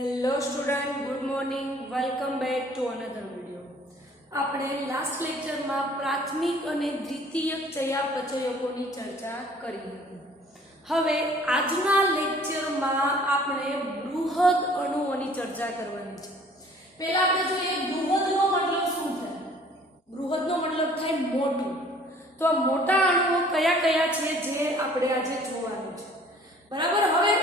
Hello student, good morning. Welcome back to another video. આપણે last લેક્ચરમાં પ્રાથમિક અને દ્વિતીયક ચયાપચયકોની ચર્ચા કરી હતી. હવે આજના લેક્ચરમાં આપણે બૃહદ અણુઓની ચર્ચા કરવાની છે. પહેલા આપણે જોઈએ બૃહદનો મતલબ શું થાય. બૃહદનો મતલબ થાય મોટું. તો આ મોટા અણુઓ કયા કયા છે જે આપણે આજે જોવાનું છે. બરાબર. હવે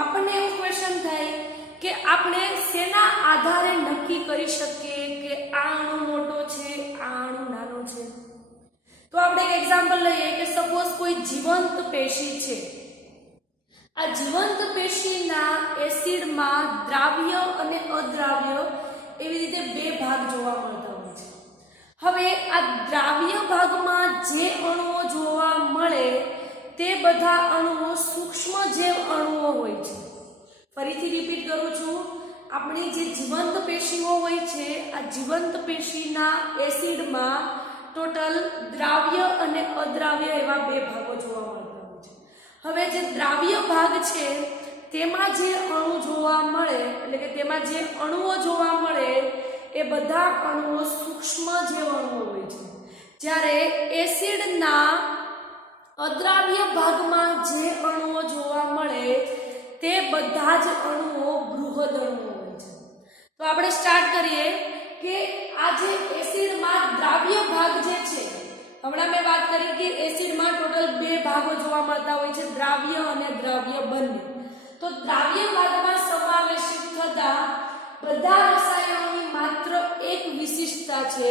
આપણને એવું ક્વેશ્ચન થાય કે આપણે શેના આધારે નક્કી કરી શકીએ કે આ અણુ મોટો છે, આ અણુ નાનો છે. તો આપણે એક એક્ઝામ્પલ લઈએ કે સપોઝ કોઈ જીવંત પેશી છે. આ જીવંત પેશીના એસિડમાં દ્રાવ્ય અને અદ્રાવ્ય એવી રીતે બે ભાગ જોવા મળતા હોય છે. હવે આ દ્રાવ્ય ભાગમાં જે અણુઓ જોવા મળે તે બધા અણુઓ સૂક્ષ્મ જૈવ અણુઓ હોય છે. ફરીથી રિપીટ કરું છું, આપણી જે જીવંત પેશીઓ હોય છે, આ જીવંત પેશીના એસિડમાં ટોટલ દ્રાવ્ય અને અદ્રાવ્ય એવા બે ભાગો જોવા મળતા હોય છે. હવે જે દ્રાવ્ય ભાગ છે તેમાં જે અણુ જોવા મળે, એટલે કે તેમાં જે અણુઓ જોવા મળે એ બધા અણુઓ સૂક્ષ્મ જૈવ અણુઓ હોય છે. જ્યારે એસિડના અદ્રાવ્ય ભાગમાં જે અણુઓ જોવા મળે તે બધા જ અણુઓ બૃહદ અણુઓ હોય છે. તો આપણે સ્ટાર્ટ કરીએ કે આ જે એસિડમાં દ્રાવ્ય ભાગ જે છે, હમણાં મેં વાત કરી કે એસિડમાં ટોટલ બે ભાગો જોવા મળતા હોય છે, દ્રાવ્ય અને દ્રવ્ય બંને. તો દ્રાવ્ય ભાગમાં સમાવેશિત થતા બધા રસાયણોની માત્ર એક વિશિષ્ટતા છે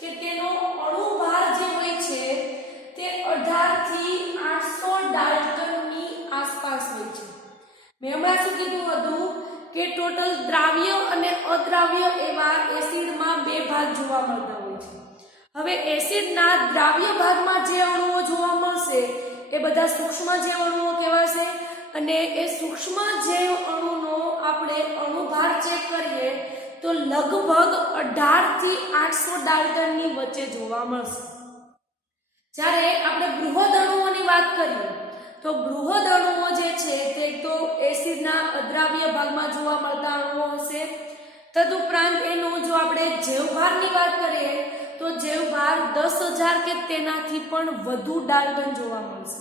કે તેનો અણુભાર જે હોય છે તે 18 થી 800 ડાલ્ટનની આસપાસ હોય છે. મેં હમણાં શું કીધું હતું કે ટોટલ દ્રાવ્ય અને અદ્રાવ્ય એવા એસિડમાં બે ભાગ જોવા મળતા હોય છે. હવે એસિડના દ્રાવ્ય ભાગમાં જે અણુઓ જોવા મળશે એ બધા સૂક્ષ્મ જૈવ અણુઓ કહેવાશે અને એ સૂક્ષ્મ જૈવ અણુનો આપણે અણુભાર ચેક કરીએ તો લગભગ 18 થી 800 ડાલ્ટનની વચ્ચે જોવા મળશે. જ્યારે આપણે બૃહદ અણુઓની વાત કરીએ તો બૃહદ અણુઓ જે છે તે તો એસિડના અદ્રાવ્ય ભાગમાં જોવા મળતા અણુઓ હશે. તદુપરાંત એનો જો આપણે જૈવભારની વાત કરીએ તો જૈવભાર 10,000 કે તેનાથી પણ વધુ ડાલ્ટન જોવા મળશે.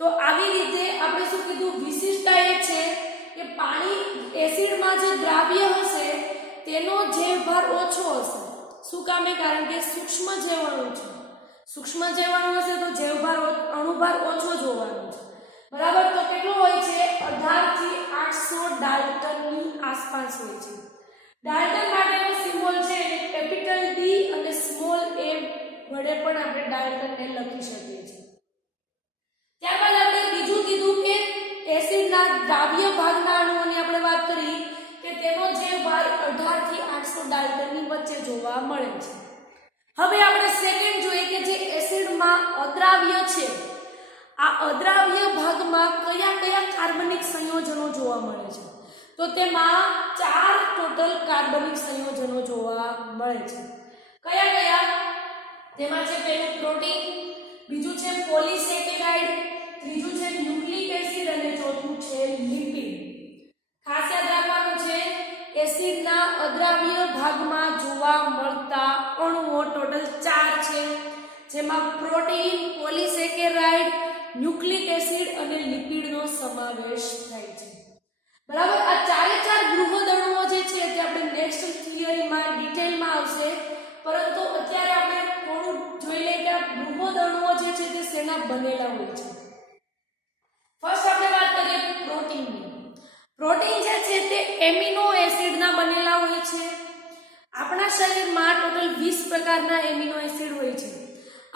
તો આવી રીતે આપણે શું કીધું, વિશિષ્ટતા એ છે કે પાણી એસિડમાં જે દ્રાવ્ય હશે તેનો જૈવભાર ઓછો હશે. શું કામે? કારણ કે સૂક્ષ્મ જૈવ અણુ છે. સૂક્ષ્મ જૈવ અણુ હશે તો જૈવભાર અણુભાર ઓછો જોવાનો છે. બરાબર. તો કેટલો હોય છે? 18 થી 800 ડાલ્ટનની આસપાસ હોય છે. ડાલ્ટન માટેનો સિમ્બોલ છે કેપિટલ ડી અને સ્મોલ a વડે પણ આપણે ડાલ્ટનને લખી શકીએ છીએ. ત્યારબાદ આપણે બીજું કીધું કે એસિડના દ્રાવ્ય ભાગના અણુઓની આપણે વાત કરી કે તેનો જૈવભાર 18 થી 800 ડાલ્ટનની વચ્ચે જોવા મળે છે. હવે આપણે સેકન્ડ જોઈએ કે જે એસિડમાં અદ્રાવ્ય છે, આ અદ્રાવ્ય ભાગમાં કયા કયા કાર્બનિક સંયોજનો જોવા મળે છે. તો તેમાં 4 ટોટલ કાર્બનિક સંયોજનો જોવા મળે છે. કયા કયા? તેમાં છે પહેલું પ્રોટીન, બીજું છે પોલિસેકેરાઇડ, ત્રીજું છે ન્યુક્લિક એસિડ અને ચોથું છે લિપિડ. ખાસ યાદ રાખવાનું છે એસિડના અદ્રાવ્ય ભાગમાં જોવા મળતા અણુઓ ટોટલ 4 છે, જેમાં પ્રોટીન, પોલિસેકેરાઇડ, ન્યુક્લિક એસિડ અને લિપિડનો સમાવેશ થાય છે. બરાબર. આ ચારે ચાર બૃહદ અણુઓ જે છે તે આપણે નેક્સ્ટ થિયરીમાં ડિટેલમાં આવશે, પરંતુ અત્યારે આપણે થોડું જોઈ લઈએ કે આ બૃહદ અણુઓ જે છે તે શેના બનેલા હોય છે. ફર્સ્ટ આપણે વાત કરીએ પ્રોટીનની. પ્રોટીન જે છે તે એમિનો એસિડના બનેલા હોય છે. આપણા શરીરમાં ટોટલ 20 પ્રકારના એમિનો એસિડ હોય છે.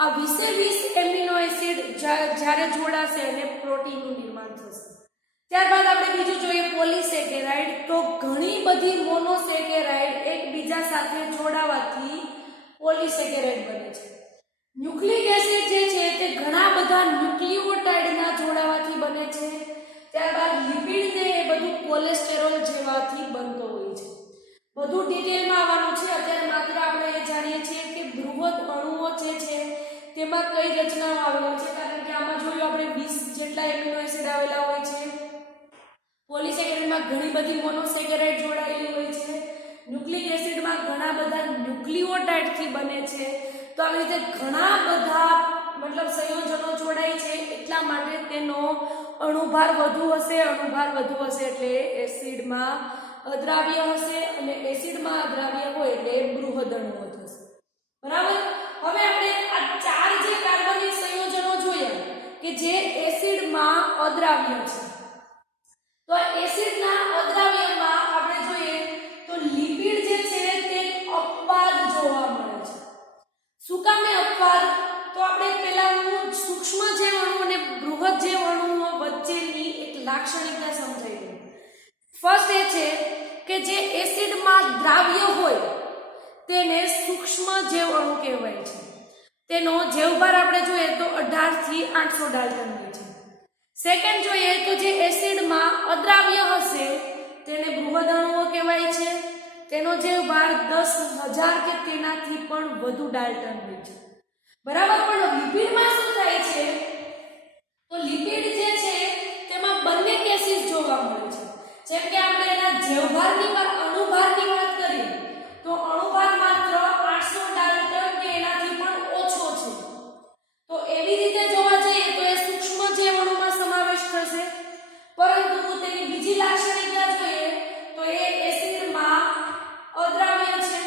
આ 20 એમિનો એસિડ જ્યારે જોડાશે અને પ્રોટીનનું નિર્માણ થશે. ત્યારબાદ આપણે બીજું જોઈએ પોલિસેકેરાઇડ. તો ઘણી બધી મોનોસેકેરાઇડ એકબીજા સાથે જોડાવાથી પોલિસેકેરાઇડ બને છે. ન્યુક્લિક એસિડ જે છે તે ઘણા બધા ન્યુક્લિયોટાઇડના જોડાવાથી બને છે. ત્યારબાદ લિપિડ ને એ બધું કોલેસ્ટેરોલ જેવાથી બનતો હોય છે. બધું ડિટેલમાં આવવાનું છે. અત્યારે માત્ર આપણે એ જાણીએ છીએ કે બૃહદ અણુઓ જે છે તેમાં કઈ રચનાઓ આવેલી છે, કારણ કે આમાં જોયું આપણે 20 જેટલા એમિનો એસિડ આવેલા હોય છે. પોલિસેકેરાઇડમાં એસિડમાં ઘણી બધી મોનોસેકેરાઇડ જોડાયેલી હોય છે, ન્યુક્લિક એસિડમાં ઘણા બધા ન્યુક્લિઓટાઇડથી બને છે. તો આવી રીતે ઘણા બધા મતલબ સંયોજનો જોડાય છે, એટલા માટે તેનો અણુભાર વધુ હશે. અણુભાર વધુ હશે એટલે એસિડમાં અદ્રાવ્ય હશે, અને એસિડમાં અદ્રાવ્ય હોય એટલે બૃહદ અણુઓ થશે. બરાબર. હવે આપણે આ ચાર જે કાર્બનિક સંયોજનો જોયા કે જે એસિડમાં અદ્રાવ્ય છે, તો એસિડના અદ્રાવ્યમાં આપણે જોઈએ તો લિપિડ જે છે તે અપવાદ જોવા મળે છે. શું કામે અપવાદ? તો આપણે પહેલા સૂક્ષ્મ જીવ અણુ અને બૃહદ જીવ અણુઓ વચ્ચેની એક લાક્ષણિકતા સમજાવી દઉં. ફર્સ્ટ એ છે કે જે એસિડમાં દ્રાવ્ય હોય તેને સૂક્ષ્મ જીવ અણુ કહેવાય છે. તેનો જૈવભાર આપણે જોઈએ તો 18 થી 800 ડાલ્ટન હોય છે. સેકન્ડ જોઈએ તો જે એસિડમાં અદ્રાવ્ય હશે તેને બૃહદ અણુઓ કહેવાય છે. તેનો જૈવભાર 10,000 કે તેનાથી પણ વધુ ડાલ્ટન હોય છે. બરાબર. પણ લિપિડમાં શું થાય છે? તો લિપિડ જે છે તેમાં બંને કેસીસ જોવા મળે છે. જેમ કે આપણે એના જૈવભારની વાત, અણુભારની વાત કરીએ તો અણુભાર માત્ર 800 ડાલ્ટન કે એનાથી પણ ઓછો છે. તો એવી રીતે જોવા જઈએ તો એ સૂક્ષ્મ જૈવ અણુમાં સમાવેશ થશે. પરંતુ તેની બીજી લાક્ષણિકતા જોઈએ તો એ એસિડમાં અદ્રાવ્ય છે.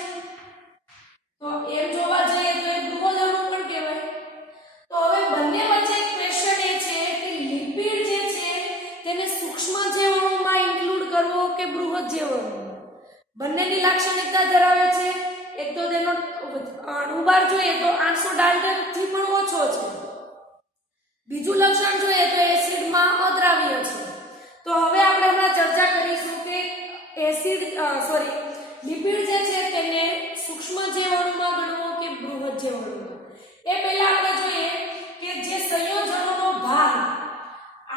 તો એમ જોવા જઈએ તો એ બૃહદ અણુ પણ કહેવાય. તો હવે બંને વચ્ચે ક્વેશ્ચન એ છે કે લિપિડ જે છે તેને સૂક્ષ્મ જૈવ અણુમાં ઇન્ક્લુડ કરવો કે બૃહદ જૈવ અણુમાં? બંનેની લાક્ષણિકતા ધરાવે છે. એક તો તેનો અણુભાર જોઈએ તો 800 ડાલ્ટન થી પણ ઓછો છે. બીજું લક્ષણ જોઈએ તો એસિડમાં અદ્રાવ્ય છે. તો હવે આપણે હમણાં ચર્ચા કરીશું કે લિપિડ જે છે તેને સૂક્ષ્મ જૈવ અણુમાં ગણવો કે બૃહદ જૈવ અણુમાં. એ પહેલા આપણે જોઈએ કે જે સંયોજનોનો ભાગ,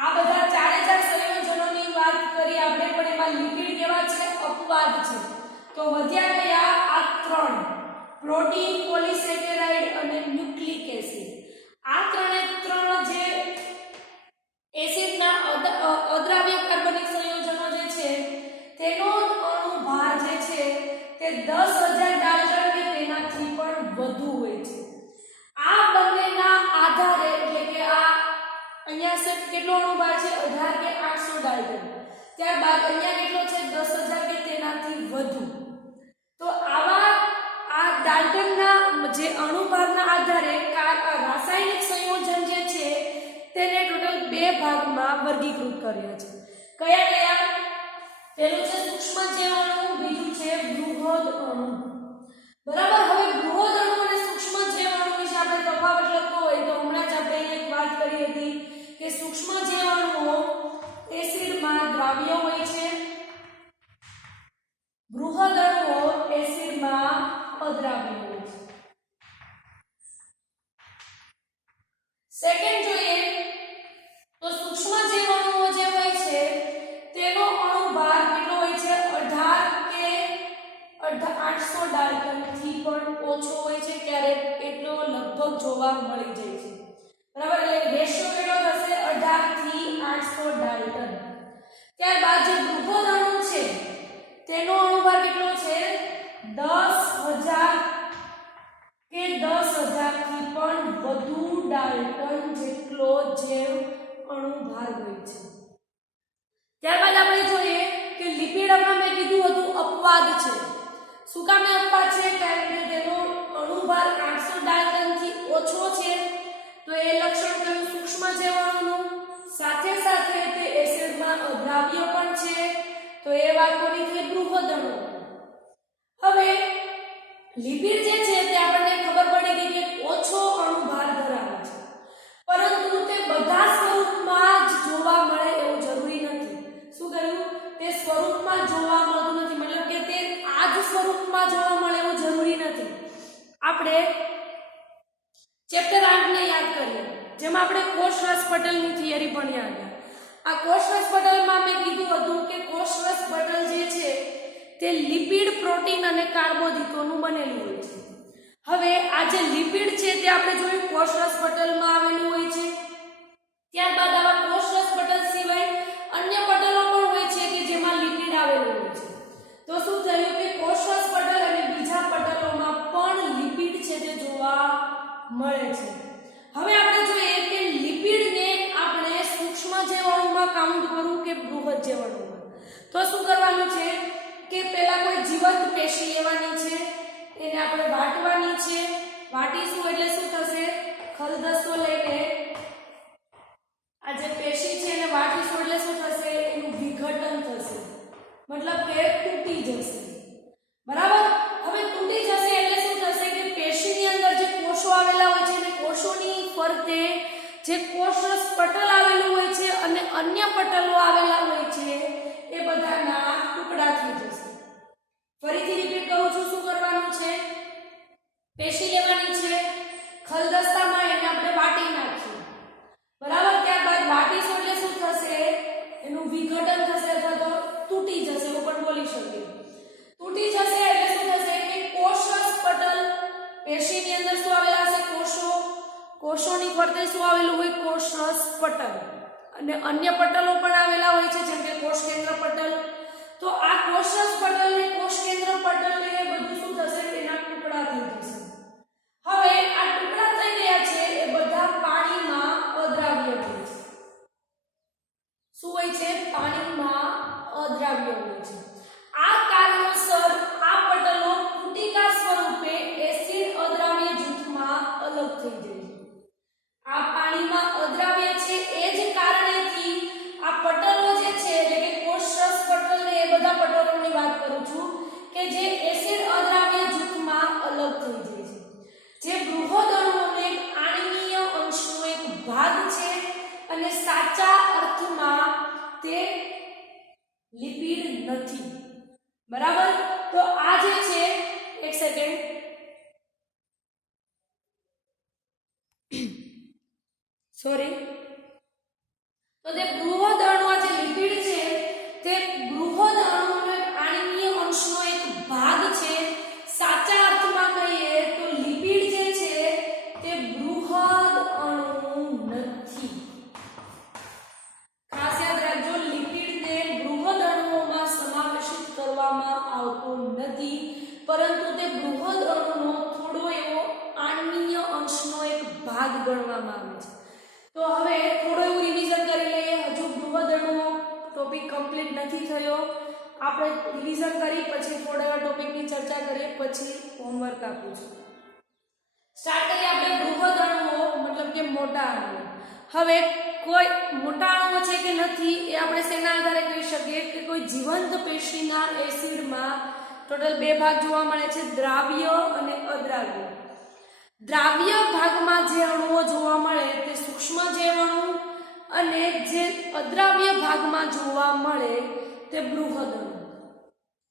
આ બધા ચારે ચાર સંયોજનોની વાત કરી આપણે, પણ એમાં લિપિડ કેવા છે? અપવાદ છે. તો વધ્યા કયા? આ ત્રણ: પ્રોટીન, પોલિસેકેરાઇડ અને ન્યુક્લિક એસિડ. આ ત્રણે ત્રણ જે એસિડના અદ્રાવ્ય કાર્બનિક સંયોજનો જે છે તેનો અણુભાર જે છે તે 10,000 ડાલ્ટન કે તેનાથી પણ વધુ હોય છે. આ બંનેના આધારે એટલે કે આ અહીંયા કેટલો અણુભાર છે? 18 કે 800 ડાલ્ટન. ત્યારબાદ અહીંયા કેટલો છે? 10,000 કે તેનાથી વધુ. તો આવા આ ડાલ્ટનના જે અણુભારના આધારે રાસાયણિક સંયોજન જે છે તેને ટોટલ બે ભાગમાં વર્ગીકૃત કર્યા છે. કયા કયા? પહેલું છે સૂક્ષ્મ જૈવ અણુ, બીજું છે બૃહદ અણુ. બરાબર. હવે બૃહદ અણુ અને સૂક્ષ્મ જૈવ અણુ વિશે આપણે તફાવત લખવો હોય તો હમણાં જ આપણે એક વાત કરી હતી કે સૂક્ષ્મ જૈવ અણુઓ એસિડમાં દ્રાવ્ય હોય છે, બૃહદ અણુઓ એસિડમાં અદ્રાવ્ય હોય છે. સેકન્ડ જોઈએ તો સૂક્ષ્મ જૈવ અણુઓ જે હોય છે તેનો અણુભાર કેટલો હોય છે? 18 કે 800 ડાલ્ટન થી પણ ઓછો હોય છે. ક્યારેક એટલો લગભગ જોવા મળી જાય છે. બરાબર. એટલે રેશિયો કેટલો થશે? 18 થી 800 ડાલ્ટન. ત્યારબાદ જે બૃહદ અણુ છે તેનો અણુભાર કેટલો છે? 10,000 કે 10,000 થી પણ વધુ ડાલ્ટન જેટલો જૈવ અણુભાર હોય છે. ત્યારબાદ આપણે જોઈએ કે લિપિડ હમણાં મેં કીધું હતું અપવાદ છે. શું કામે અપવાદ છે? કારણ કે તેનો અણુભાર 800 ડાલ્ટન થી ઓછો છે. તો એ લક્ષણ કયું? સૂક્ષ્મ જૈવ અણુનું. સાથે સાથે તે એસિડમાં અદ્રાવ્ય પણ છે. તો એ વાત કોની થઈ? બૃહદ અણુ. હવે લિપિડ જે છે તે આપણને ખબર પડી ગઈ કે ઓછો અણુભાર ધરાવે છે, પરંતુ તે બધા સ્વરૂપમાં જ જોવા મળે એવું જરૂરી નથી. શું કહ્યું? તે સ્વરૂપમાં જોવા મળતું નથી, મતલબ કે તે આ જ સ્વરૂપમાં જોવા મળે એવું જરૂરી નથી. આપણે ચેપ્ટર 8 ને યાદ કરીએ, જેમાં આપણે કોષરસ પટલની થિયરી ભણ્યા હતા. આ કોષરસ પટલમાં મેં કીધું હતું કે કોષરસ પટલ જે છે તે લિપિડ, પ્રોટીન અને કાર્બોદિતોનું બનેલું હોય છે. હવે આ જે લિપિડ છે તે આપણે જોયું કોષરસ પટલમાં આવેલું હોય છે. ત્યારબાદ આવા કોષરસ પટલ સિવાય અન્ય પટલો પણ હોય છે કે જેમાં તો શું કરવાનું છે કે પહેલા કોઈ જીવંત પેશી લેવાની છે, એને આપણે વાટવાની છે. વાટીશું એટલે શું થશે, ખલદસ્તો લઈને આ જે પેશી છે એને વાટીશું એટલે શું થશે, એનું વિઘટન થશે, મતલબ કે તૂટી જશે. બરાબર. હવે તૂટી જશે એટલે શું થશે કે પેશીની અંદર જે કોષો આવેલા હોય છે અને કોષોની ફરતે જે કોષરસ પટલ આવેલું હોય છે અને અન્ય પટલો આવેલા હોય છે એ બધાના ટુકડા થઈ જશે. ફરીથી રિપીટ કરું છું, શું કરવાનું છે, પેશી લેવાની છે, ખલદસ્તામાં એને આપણે વાટી નાખીએ. બરાબર. ત્યારબાદ વાટીશું એટલે શું થશે, એનું વિઘટન થશે અથવા તો તૂટી જશે, એવું પણ બોલી શકીએ. તૂટી જશે એટલે શું થશે કે કોષરસ પટલ, પેશીની અંદર શું આવેલા હશે, કોષો, કોષોની ફરતે શું આવેલું હોય, કોષરસ પટલ, અને અન્ય પટલો પણ આવેલા હોય છે જેમ કે કોષ કેન્દ્ર પટલ. તો આ કોષરસ પટલ ને કોષ કેન્દ્ર પટલ ને એ બધું શું થશે, તેના ટુકડા થઈ જશે. હવે આ ટુકડા થઈ ગયા છે એ બધા પાણીમાં અદ્રાવ્ય હોય છે. શું હોય છે, પાણીમાં અદ્રાવ્ય હોય છે. આ કારણોસર આ પટલો તૂટીકા સ્વરૂપે એસિડ અદ્રાવ્ય જૂથમાં અલગ થઈ જાય છે. આ પાણીમાં અદ્રાવ્ય છે એ જ કારણેથી આ પટલો જે છે એટલે કે કોષરસ પટલ ને એ બધા પટલોની વાત કરું છું કે જે એસિડ અદ્રાવ્ય જૂથમાં અલગ થઈ જાય છે. જે બૃહદ અણુઓનો એક આણ્વીય અંશનો એક ભાગ છે અને સાચા અર્થમાં તે લિપિડ નથી. બરાબર. તો આ જે છે, એક સેકન્ડ, સોરી, તો તે બૃહદ અણુ જે લિપિડ છે તે બૃહદ અણુનો એક આણ્વીય અંશનો એક ભાગ છે. સાચા અર્થમાં કહીએ તો લિપિડ જે છે તે બૃહદ અણુ નથી. ખાસ યાદ રાખજો, લિપિડને બૃહદ અણુઓમાં સમાવેશિત કરવામાં આવતો નથી, પરંતુ તે બૃહદ અણુનો થોડો એવો આણ્વીય અંશનો એક ભાગ ગણવામાં આવે છે. તો હવે થોડું એવું રિવિઝન કરી લઈએ. હજુ બૃહદ અણુઓ ટોપિક કમ્પ્લીટ નથી થયો. આપણે રિવિઝન કરી પછી થોડા ટોપિકની ચર્ચા કરીએ, પછી હોમવર્ક આપું છું. સ્ટાર્ટ કરીએ આપણે બૃહદ અણુઓ, મતલબ કે મોટા અણુઓ. હવે કોઈ મોટા અણુઓ છે કે નથી એ આપણે શેના આધારે કહી શકીએ કે કોઈ જીવંત પેશીના એસિડમાં ટોટલ બે ભાગ જોવા મળે છે, દ્રાવ્ય અને અદ્રાવ્ય. દ્રાવ્ય ભાગમાં જે અણુઓ જોવા મળે તે સૂક્ષ્મજીવ અણુ અને જે અદ્રાવ્ય ભાગમાં જોવા મળે તે બૃહદ અણુ.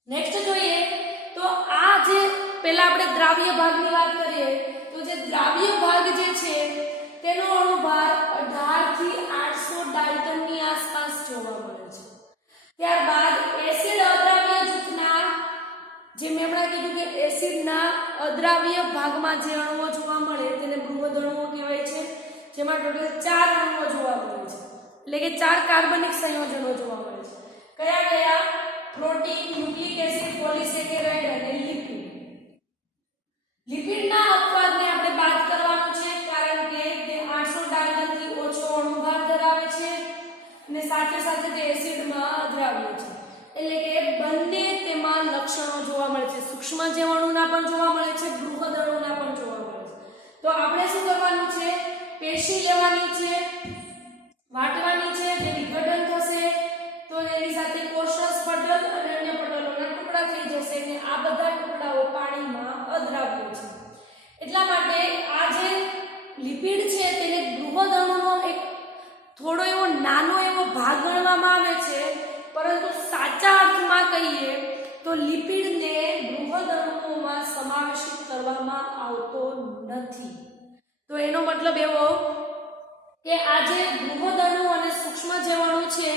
નેક્સ્ટ જોઈએ તો આ જે પહેલા આપણે દ્રાવ્ય ભાગની વાત કરીએ તો જે દ્રાવ્ય ભાગ જે છે તેનો અણુભાર 18 થી 800 ડાલ્ટનની આસપાસ જોવા મળે છે. ત્યારબાદ એસિડ અદ્રાવ્ય જૂથના, જે મેં હમણાં કીધું કે એસિડના અદ્રાવ્ય ભાગમાં જે અણુઓ જોવા મળે તેને બૃહદ અણુઓ કહેવાય છે, જેમાં ટોટલ 4 અણુઓ જોવા મળે છે, એટલે કે 4 કાર્બનિક સંયોજનો જોવા મળે છે. કયા કયા? પ્રોટીન, ન્યુક્લિક એસિડ, પોલિસેકેરાઇડ અને લિપિડ. લિપિડના અપવાદને આપણે બાદ કરવાનું છે કારણ કે તે 800 ડાલ્ટનથી ઓછો અણુભાર ધરાવે છે અને સાથે સાથે તે એસિડમાં અદ્રાવ્ય છે, એટલે કે બંને તેમાં લક્ષણો જોવા મળે છે. સૂક્ષ્મજીવ અણુના પણ જોવા મળે છે, બૃહદ અણુના પણ જોવા મળે છે. તો આપણે શું કરવાનું છે? પેશી લેવાની છે, વાટવાની છે, જે વિઘટન થશે તો એની સાથે કોષરસ પટલ અને અન્ય પટલોના ટુકડા થઈ જશે અને આ બધા ટુકડાઓ પાણીમાં અદ્રાવ્ય છે. એટલા માટે આ જે લિપિડ છે તેને બૃહદ અણુનો એક થોડો એવો નાનો એવો ભાગ ગણવામાં આવે છે, પરંતુ સાચા અર્થમાં કહીએ તો લિપિડને બૃહદ અણુઓમાં સમાવેશિત કરવામાં આવતો નથી. તો એનો મતલબ એવો કે આ જે બૃહદ અણુ અને સૂક્ષ્મજીવ અણુ છે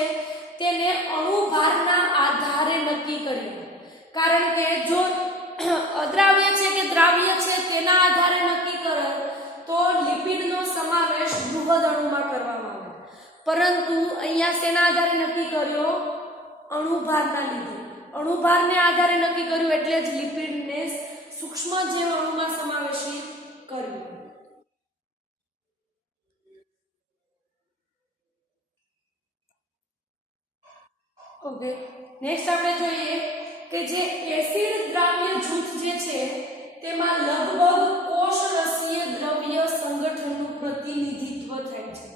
તેને અણુભારના આધારે નક્કી કરીએ, કારણ કે જો અદ્રાવ્ય છે કે દ્રાવ્ય છે તેના આધારે નક્કી કરે તો લિપિડનો સમાવેશ બૃહદ અણુમાં કરવામાં આવે, પરંતુ અહીંયા શેના આધારે નક્કી કર્યો? અણુભારના લીધે. અણુભારને આધારે નક્કી કર્યું એટલે જ લિપિડને સૂક્ષ્મજીવ અણુમાં સમાવેશિત કર્યું. ઓકે, નેક્સ્ટ આપણે જોઈએ કે જે એસિડ દ્રાવ્ય જૂથ જે છે તેમાં લગભગ કોષરસીય દ્રવ્ય સંગઠનનું પ્રતિનિધિત્વ થાય છે.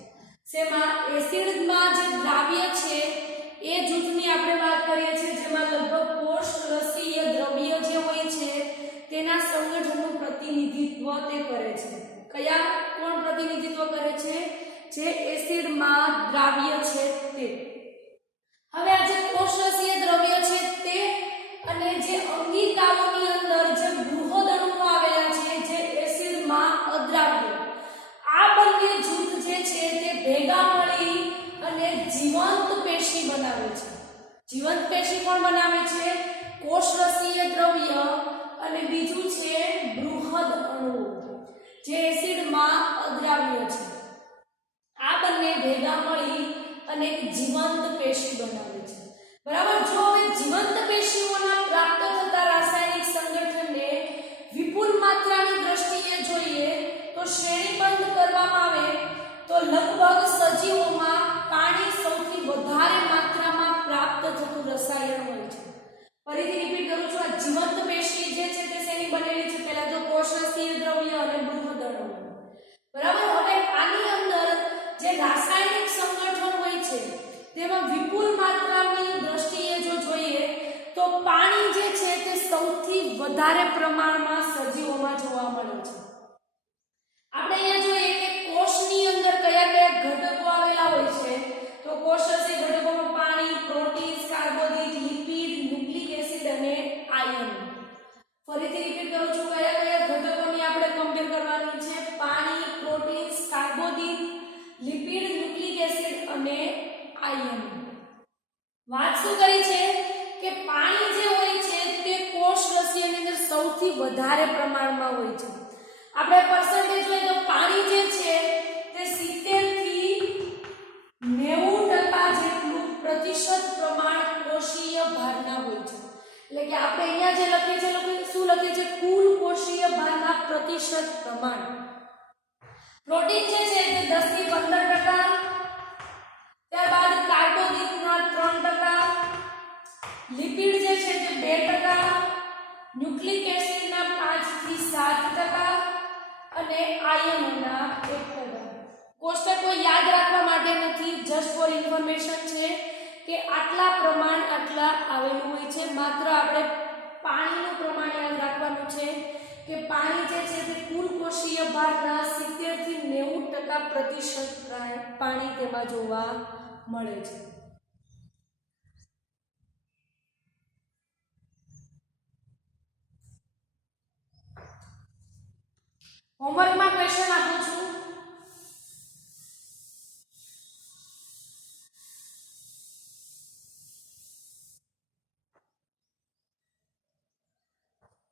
શેમાં? એસિડમાં જે દ્રાવ્ય છે એ જૂથની આપણે વાત કરીએ છીએ, જેમાં લગભગ કોષરસીય દ્રવ્ય જે હોય છે તેના સંગઠનનું પ્રતિનિધિત્વ તે કરે છે. કયા કોણ પ્રતિનિધિત્વ કરે છે? જે એસિડમાં દ્રાવ્ય છે તે. હવે આ જે કોષરસીય દ્રવ્ય છે તે અને જે અંગિકાઓની અંદર જે બૃહદ અણુઓ આવેલા છે જે એસિડમાં અદ્રાવ્ય, આ બંને જૂથ જે છે તે ભેગા મળી અને જીવંત પેશી બનાવે છે. જીવંત પેશી કોણ બનાવે છે? કોષરસીય દ્રવ્ય અને બીજું છે બૃહદ અણુઓ જે એસિડમાં અદ્રાવ્ય છે. આ બંને ભેગા મળી અને એક જીવંત પેશી બનાવે છે. બરાબર. જો હવે જીવંત પેશીઓના પ્રાપ્ત થતા રાસાયણિક સંગઠનને વિપુલ માત્રાની દ્રષ્ટિએ જોઈએ તો શ્રેણીબંધ કરવામાં આવે તો લગભગ સજીવોમાં પાણી સૌથી વધારે માત્રામાં પ્રાપ્ત થતું રસાયણ હોય છે. ફરીથી રિપીટ કરું છું, આ જીવંત પેશી જે છે તે શેની બનેલી છે? પહેલા તો કોષરસીય દ્રવ્ય અને બૃહદ અણુ. બરાબર. હવે આની અંદર જે રાસાયણિક સંગઠન હોય છે તેમાં વિપુલ માત્રાની દ્રષ્ટિએ જો જોઈએ તો પાણી જે છે તે સૌથી વધારે પ્રમાણમાં સજીવોમાં જોવા મળે છે. આપણે અહીંયા જોઈએ કે કોષની અંદર કયા કયા ઘટકો આવેલા હોય છે, તો કોષરસીય ઘટકોમાં પાણી, પ્રોટીન્સ, કાર્બોદિત, લિપિડ, ન્યુક્લિક એસિડ અને આયન. ફરીથી રિપીટ કરું છું, કયા કયા ઘટકોની આપણે કમ્પેર કરવાની છે? પાણી, પ્રોટીન્સ, કાર્બોદિત, લિપિડ, ન્યુક્લિક એસિડ અને આયન. વાત શું કરી છે કે પાણી જે હોય છે તે કોષરસીયની અંદર સૌથી વધારે પ્રમાણમાં હોય છે. આપણે પર્સન્ટેજ જોઈએ તો પાણી જે છે તે 70 થી 90% જેટલું પ્રતિશત પ્રમાણ કોષીય ભારના હોય છે. એટલે કે આપણે અહીંયા જે લખીએ છીએ શું લખીએ છીએ? કુલ કોષીય ભારના પ્રતિશત પ્રમાણ. પ્રોટીન જે છે તે 10 થી 15%, ત્યારબાદ કાર્બોદિતના 3%, લિપિડ જે છે તે 2%, ન્યુક્લિક એસિડના 5 થી 7% અને આયનોના 1%. કોષ્ટકો યાદ રાખવા માટે નથી, જસ્ટ ફોર ઇન્ફોર્મેશન છે કે આટલા પ્રમાણ આટલા આવેલું હોય છે. માત્ર આપણે પાણીનું પ્રમાણ યાદ રાખવાનું છે કે પાણી જે છે તે કુલ કોષીય ભારના 70 થી 90% પ્રતિશત પાણી તેમાં જોવા મળે છે. હોમવર્કમાં ક્વેશ્ચન આપું છું.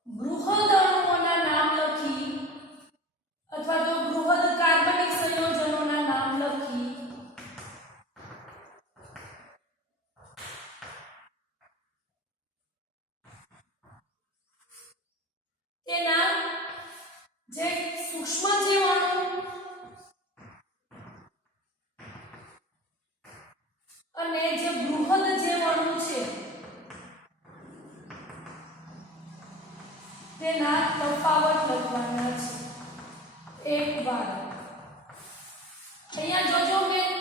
બૃહદ અણુઓના નામ લખી અથવા તો બૃહદ કાર્બનિક સંયોજનોના નામ લખી તેના જે સૂક્ષ્મ જીવાણુ અને જે બૃહદ જીવાણુ છે તેના તફાવત લખવાના છે. એક વાર અહીંયા જોજો મેં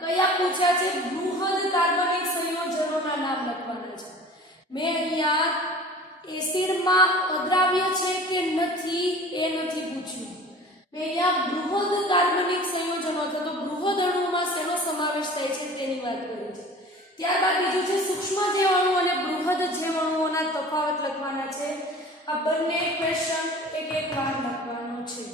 કયા પૂછ્યા છે? બૃહદ કાર્બનિક સંયોજનોના નામ લખવાના છે. મેં અહીંયા એસિડમાં અદ્રાવ્ય છે કે નથી એ નથી પૂછ્યું. મેં અહીંયા બૃહદ કાર્બનિક સંયોજનો અથવા તો બૃહદ અણુઓમાં શેનો સમાવેશ થાય છે તેની વાત કરી છે. ત્યારબાદ બીજું છે સૂક્ષ્મ જીવાણુ અને બૃહદ જીવાણુઓના તફાવત લખવાના છે. આ બંને ક્વેશ્ચન એક વાર લખવાનો છે.